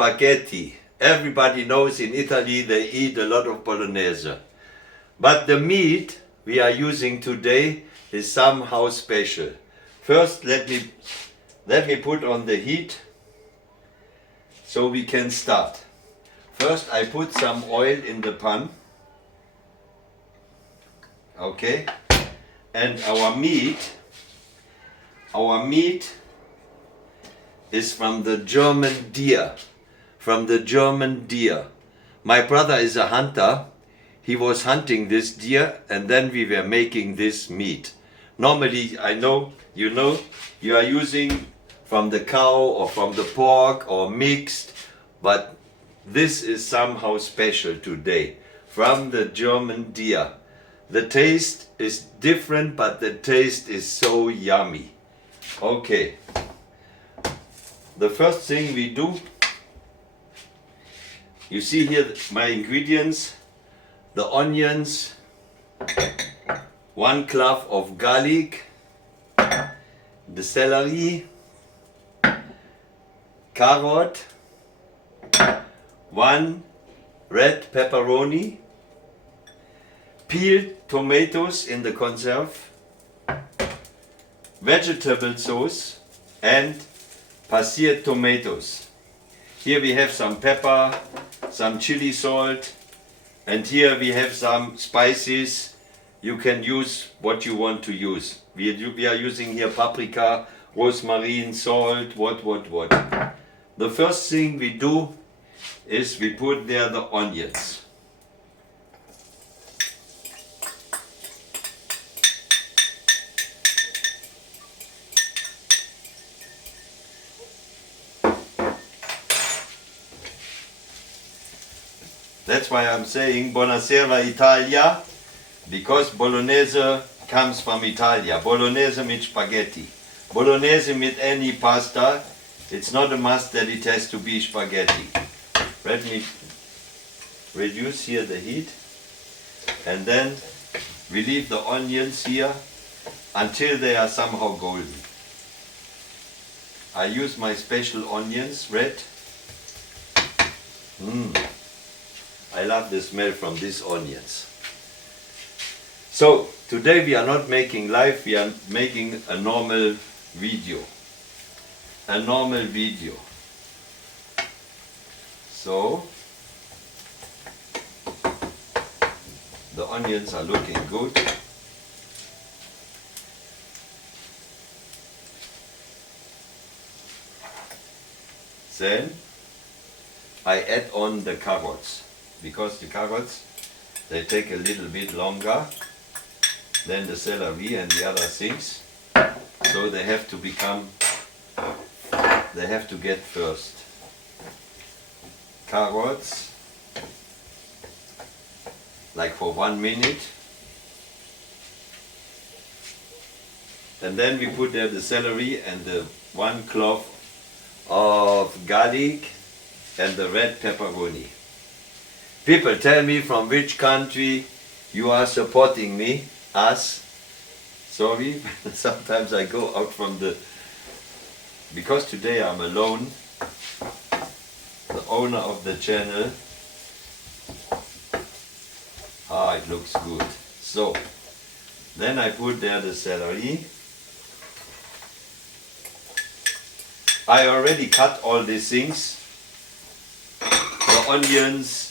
spaghetti. Everybody knows in Italy they eat a lot of bolognese. But the meat we are using today is somehow special. First, let me put on the heat so we can start. First, I put some oil in the pan. Okay, and our meat is from the German deer. My brother is a hunter. He was hunting this deer and then we were making this meat. Normally, I know, you are using from the cow or from the pork or mixed, but this is somehow special today, from the German deer. The taste is different, but the taste is so yummy. Okay. The first thing we do, you see here my ingredients, the onions, 1 clove of garlic, the celery, carrot, 1 red pepperoni, peeled tomatoes in the conserve, vegetable sauce and passiert tomatoes. Here we have some pepper, some chili salt, and here we have some spices. You can use what you want to use. We are using here paprika, rosemary, salt, what. The first thing we do is we put there the onions. That's why I'm saying Buonasera Italia, because Bolognese comes from Italia. Bolognese mit spaghetti. Bolognese with any pasta, it's not a must that it has to be spaghetti. Let me reduce here the heat, and then we leave the onions here until they are somehow golden. I use my special onions, red. I love the smell from these onions. So today we are not making live, we are making a normal video. So the onions are looking good. Then I add on the carrots, because the carrots, they take a little bit longer than the celery and the other things, so they have to get first. Carrots, like for 1 minute, and then we put there the celery and the 1 clove of garlic and the red pepperoni. People, tell me from which country you are supporting me, us. Sorry, sometimes I go out from because today I'm alone, the owner of the channel. It looks good. So, then I put there the celery. I already cut all these things, the onions,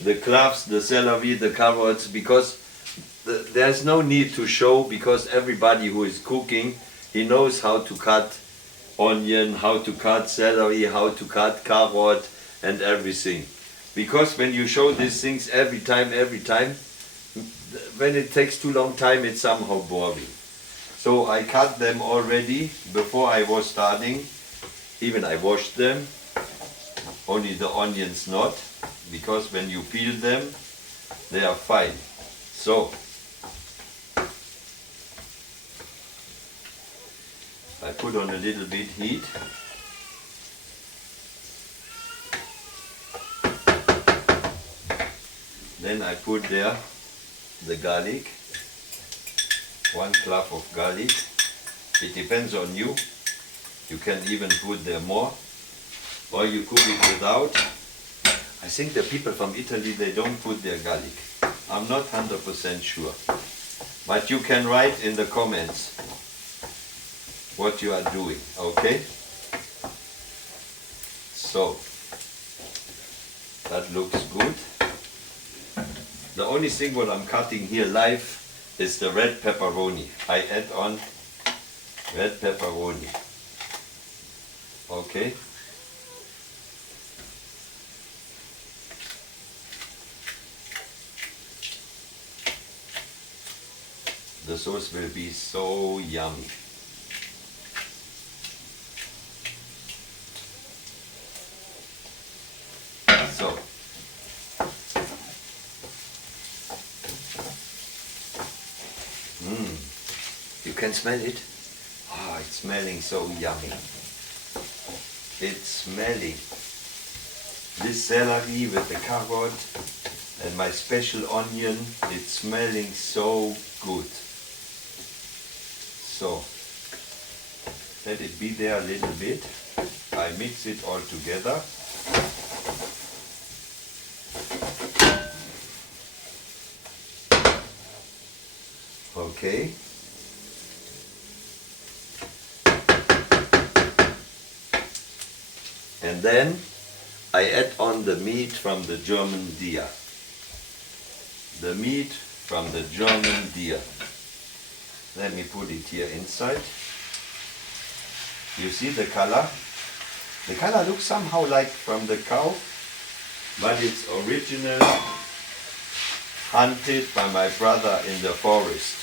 the cloves, the celery, the carrots, because there's no need to show, because everybody who is cooking, he knows how to cut onion, how to cut celery, how to cut carrot and everything. Because when you show these things every time, when it takes too long time, it's somehow boring. So I cut them already before I was starting. Even I washed them, only the onions not, because when you peel them, they are fine. So, I put on a little bit heat. Then I put there the garlic, 1 clove of garlic. It depends on you. You can even put there more. or you cook it without. I think the people from Italy, they don't put their garlic. I'm not 100% sure. But you can write in the comments what you are doing, okay? So, that looks good. The only thing what I'm cutting here live is the red pepperoni. I add on red pepperoni. Okay. The sauce will be so yummy. So, you can smell it? Oh, it's smelling so yummy. It's smelling. This celery with the carrot and my special onion, it's smelling so good. So, let it be there a little bit. I mix it all together. Okay. And then I add on the meat from the German deer. The meat from the German deer. Let me put it here inside. You see the color? The color looks somehow like from the cow, but it's original, hunted by my brother in the forest.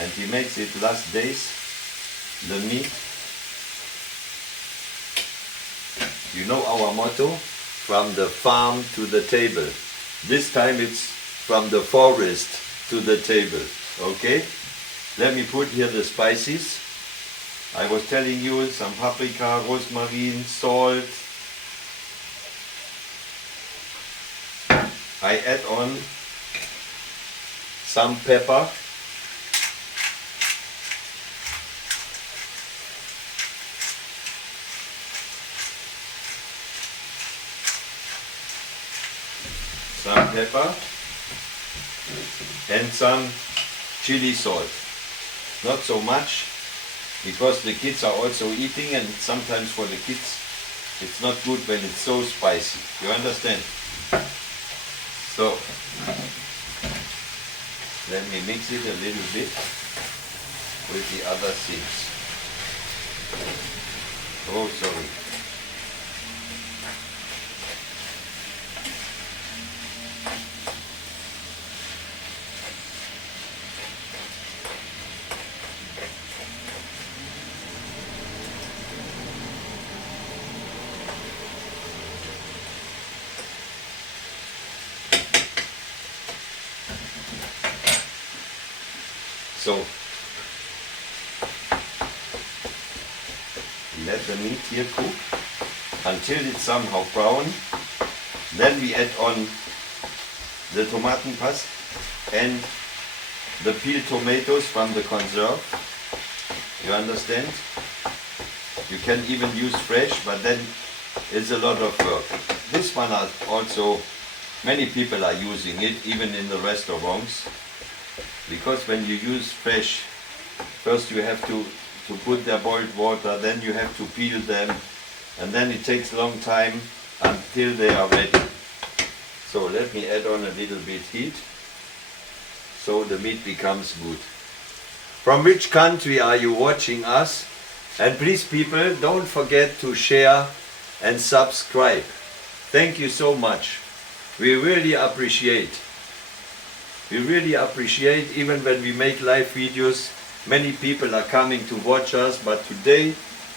And he makes it last days, the meat. You know our motto? From the farm to the table. This time it's from the forest to the table. Okay? Let me put here the spices. I was telling you some paprika, rosemary, salt. I add on some pepper. Some pepper and some chili salt. Not so much, because the kids are also eating, and sometimes for the kids it's not good when it's so spicy. You understand? So, let me mix it a little bit with the other things. Oh, sorry. So, let the meat here cook until it's somehow brown. Then we add on the tomatenpaste and the peeled tomatoes from the conserve. You understand? You can even use fresh, but then it's a lot of work. This one are also, many people are using it, even in the restaurants. Because when you use fresh, first you have to put their boiled water, then you have to peel them, and then it takes a long time until they are ready. So let me add on a little bit heat, so the meat becomes good. From which country are you watching us? And please people, don't forget to share and subscribe. Thank you so much. We really appreciate. We really appreciate, even when we make live videos, many people are coming to watch us, but today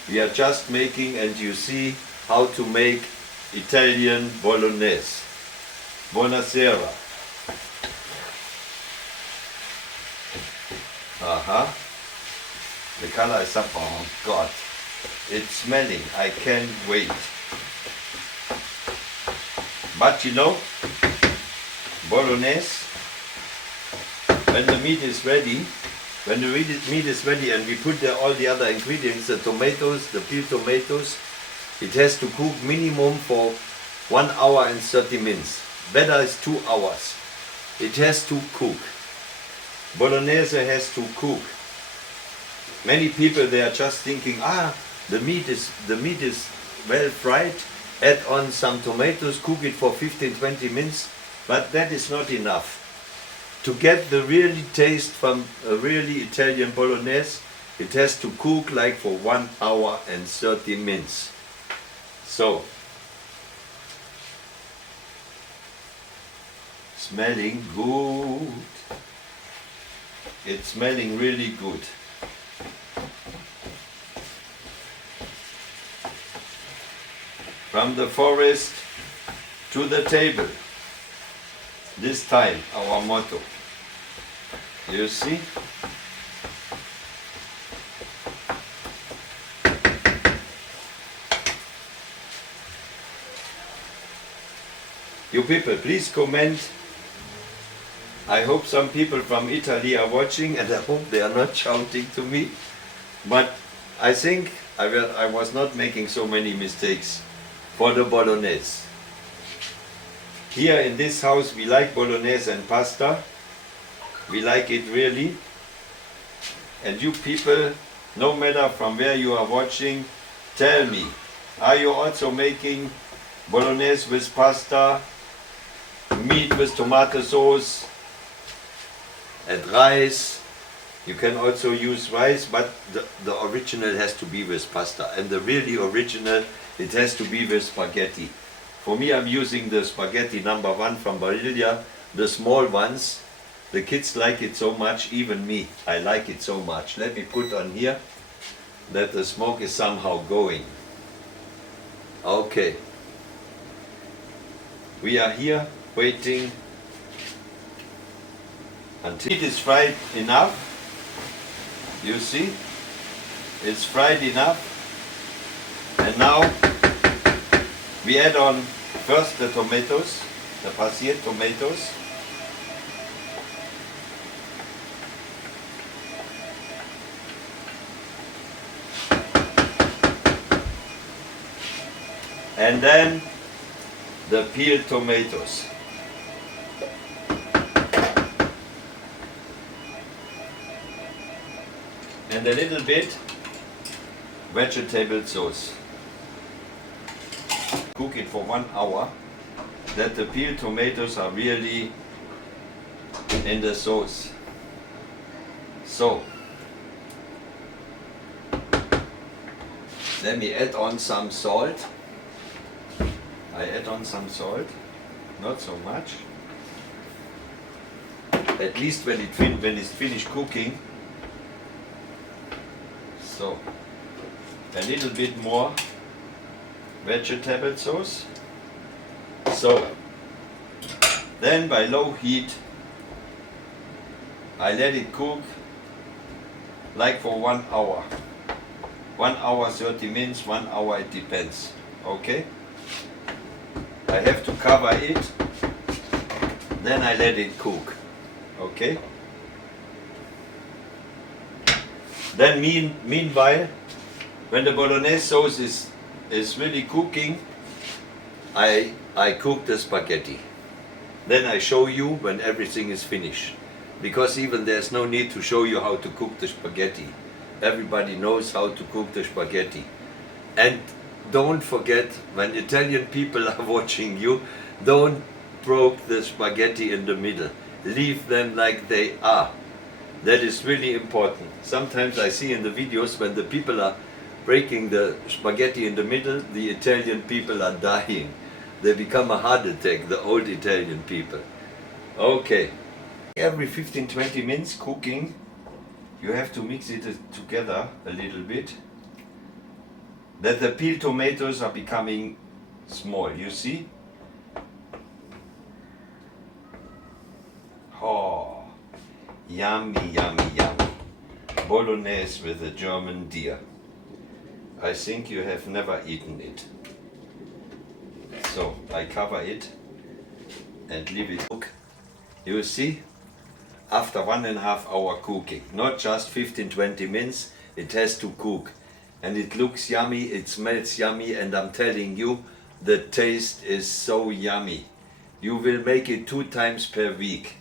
we are just making, and you see how to make Italian Bolognese. Buonasera. Aha. The color is up, oh God. It's smelling, I can't wait. But you know, Bolognese, when the meat is ready, When the meat is ready and we put all the other ingredients, the tomatoes, the peeled tomatoes, it has to cook minimum for 1 hour and 30 minutes. Better is 2 hours. It has to cook. Bolognese has to cook. Many people, they are just thinking, the meat is well fried, add on some tomatoes, cook it for 15-20 minutes, but that is not enough. To get the really taste from a really Italian Bolognese, it has to cook like for 1 hour and 30 minutes. So, smelling good. It's smelling really good. From the forest to the table. This time, our motto. You see? You people, please comment. I hope some people from Italy are watching, and I hope they are not shouting to me. But I think I was not making so many mistakes for the Bolognese. Here in this house we like Bolognese and pasta. We like it really. And you people, no matter from where you are watching, tell me, are you also making Bolognese with pasta, meat with tomato sauce, and rice? You can also use rice, but the original has to be with pasta. And the really original, it has to be with spaghetti. For me, I'm using the spaghetti #1 from Barilla, the small ones. The kids like it so much, even me. I like it so much. Let me put on here that the smoke is somehow going. Okay. We are here waiting until it is fried enough. You see? It's fried enough. And now we add on first the tomatoes, the passier tomatoes. And then the peeled tomatoes. And a little bit vegetable sauce. Cook it for 1 hour, that the peeled tomatoes are really in the sauce. So, let me add on some salt. I add on some salt, not so much. At least when it's finished cooking. So, a little bit more vegetable sauce. So, then by low heat, I let it cook like for 1 hour. 1 hour 30 minutes, 1 hour, it depends. Okay? I have to cover it, then I let it cook. Okay? Then meanwhile, when the Bolognese sauce is really cooking, I cook the spaghetti. Then I show you when everything is finished. Because even there's no need to show you how to cook the spaghetti. Everybody knows how to cook the spaghetti. And don't forget, when Italian people are watching you, don't break the spaghetti in the middle. Leave them like they are. That is really important. Sometimes I see in the videos when the people are breaking the spaghetti in the middle, the Italian people are dying. They become a heart attack, the old Italian people. Okay. Every 15-20 minutes cooking, you have to mix it together a little bit, that the peeled tomatoes are becoming small, you see? Oh, yummy, yummy, yummy. Bolognese with a German deer. I think you have never eaten it. So, I cover it and leave it cook. You see? after 1.5 hour cooking. Not just 15-20 minutes, it has to cook. And it looks yummy, it smells yummy, and I'm telling you, the taste is so yummy. You will make it 2 times per week.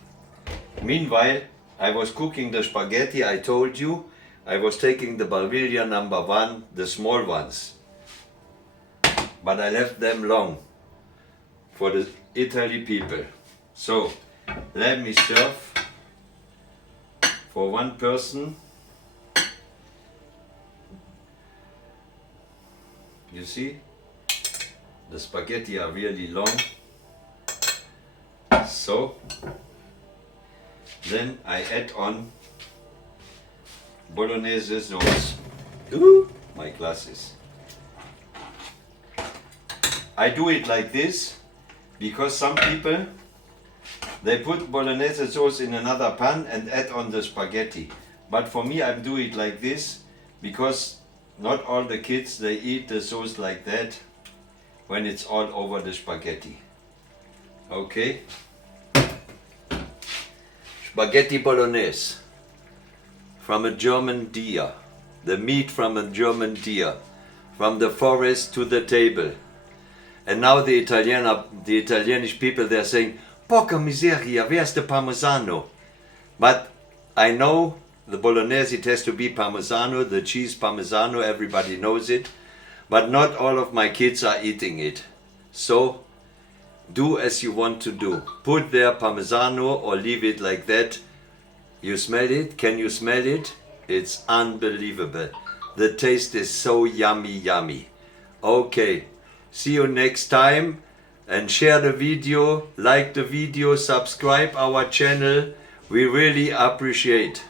Meanwhile, I was cooking the spaghetti, I told you, I was taking the Balviglia number 1, the small ones. But I left them long for the Italy people. So, let me serve for 1 person. You see, the spaghetti are really long. So, then I add on Bolognese sauce. Ooh, my glasses. I do it like this because some people, they put Bolognese sauce in another pan and add on the spaghetti. But for me, I do it like this because not all the kids, they eat the sauce like that when it's all over the spaghetti. Okay? Spaghetti Bolognese from a German deer. The meat from a German deer. From the forest to the table. And now the Italianish people, they're saying, Porca miseria, where's the Parmesano? But I know the Bolognese, it has to be Parmesano, the cheese Parmesano, everybody knows it. But not all of my kids are eating it. So, do as you want to do. Put there Parmesano or leave it like that. You smell it? Can you smell it? It's unbelievable. The taste is so yummy, yummy. Okay, see you next time. And share the video, like the video, subscribe our channel. We really appreciate.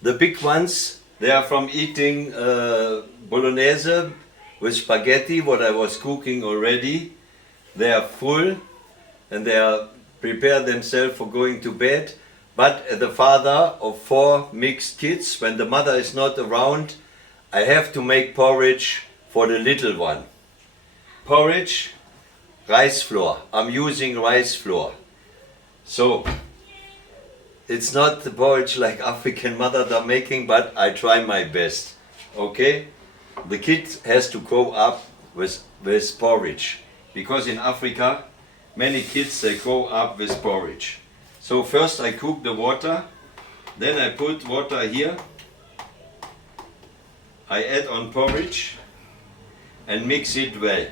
The big ones, they are from eating Bolognese with spaghetti, what I was cooking already. They are full and they are prepare themselves for going to bed. But the father of 4 mixed kids, when the mother is not around, I have to make porridge for the little one. Porridge, rice flour. I'm using rice flour. So, it's not the porridge like African mothers are making, but I try my best. Okay? The kid has to grow up with porridge. Because in Africa, many kids, they grow up with porridge. So first I cook the water, then I put water here. I add on porridge and mix it well.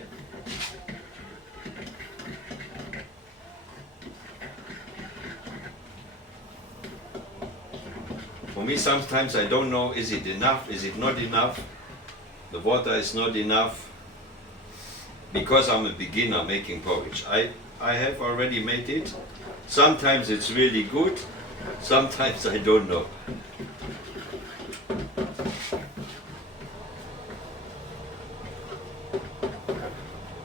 For me, sometimes I don't know, is it enough, is it not enough? The water is not enough. Because I'm a beginner making porridge. I have already made it. Sometimes it's really good, sometimes I don't know.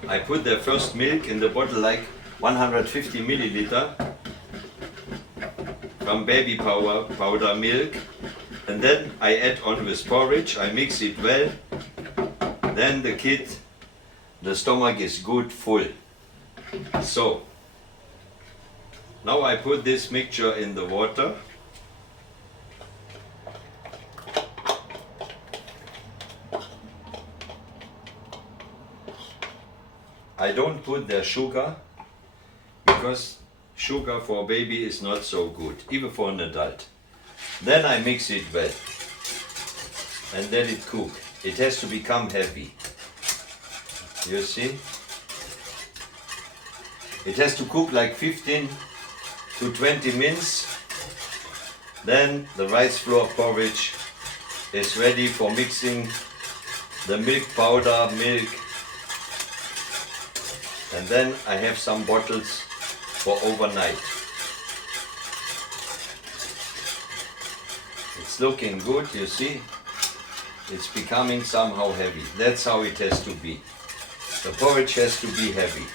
I put the first milk in the bottle, like 150 milliliter from baby powder milk, and then I add on with porridge. I mix it well. Then the kid, the stomach is good full. So now I put this mixture in the water. I don't put the sugar because sugar for a baby is not so good, even for an adult. Then I mix it well and let it cook. It has to become heavy. You see? It has to cook like 15 to 20 minutes. Then the rice flour porridge is ready for mixing the milk powder, milk. And then I have some bottles for overnight. It's looking good, you see? It's becoming somehow heavy. That's how it has to be. The porridge has to be heavy.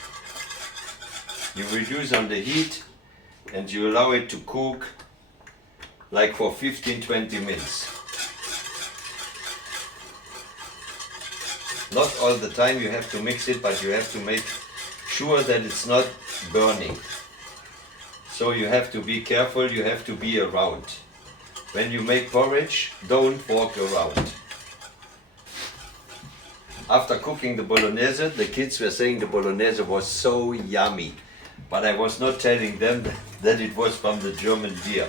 You reduce on the heat and you allow it to cook like for 15-20 minutes. Not all the time you have to mix it, but you have to make sure that it's not burning. So you have to be careful, you have to be around. When you make porridge, don't walk around. After cooking the bolognese, the kids were saying the bolognese was so yummy. But I was not telling them that it was from the German deer.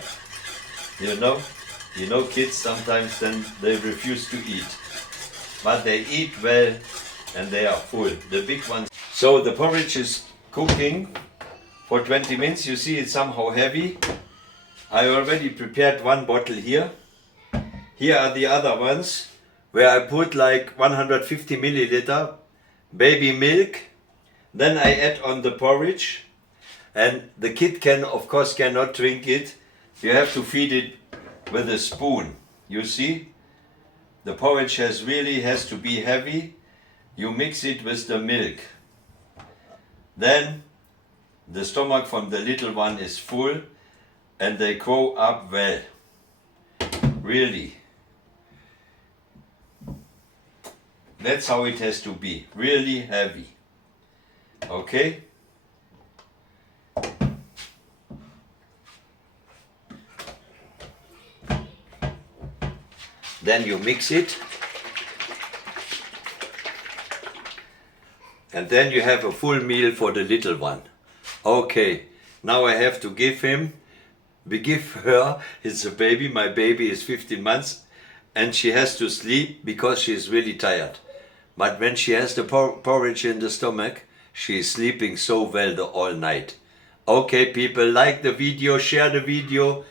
You know kids sometimes then they refuse to eat. But they eat well and they are full, the big ones. So the porridge is cooking for 20 minutes. You see it's somehow heavy. I already prepared one bottle here. Here are the other ones where I put like 150 milliliter baby milk. Then I add on the porridge. And the kid of course cannot drink it. You have to feed it with a spoon. You see? The porridge really has to be heavy. You mix it with the milk. Then the stomach from the little one is full and they grow up well. Really. That's how it has to be. Really heavy. Okay? Then you mix it. And then you have a full meal for the little one. Okay, now I have to give her, it's a baby, my baby is 15 months, and she has to sleep because she is really tired. But when she has the porridge in the stomach, she is sleeping so well all night. Okay people, like the video, share the video,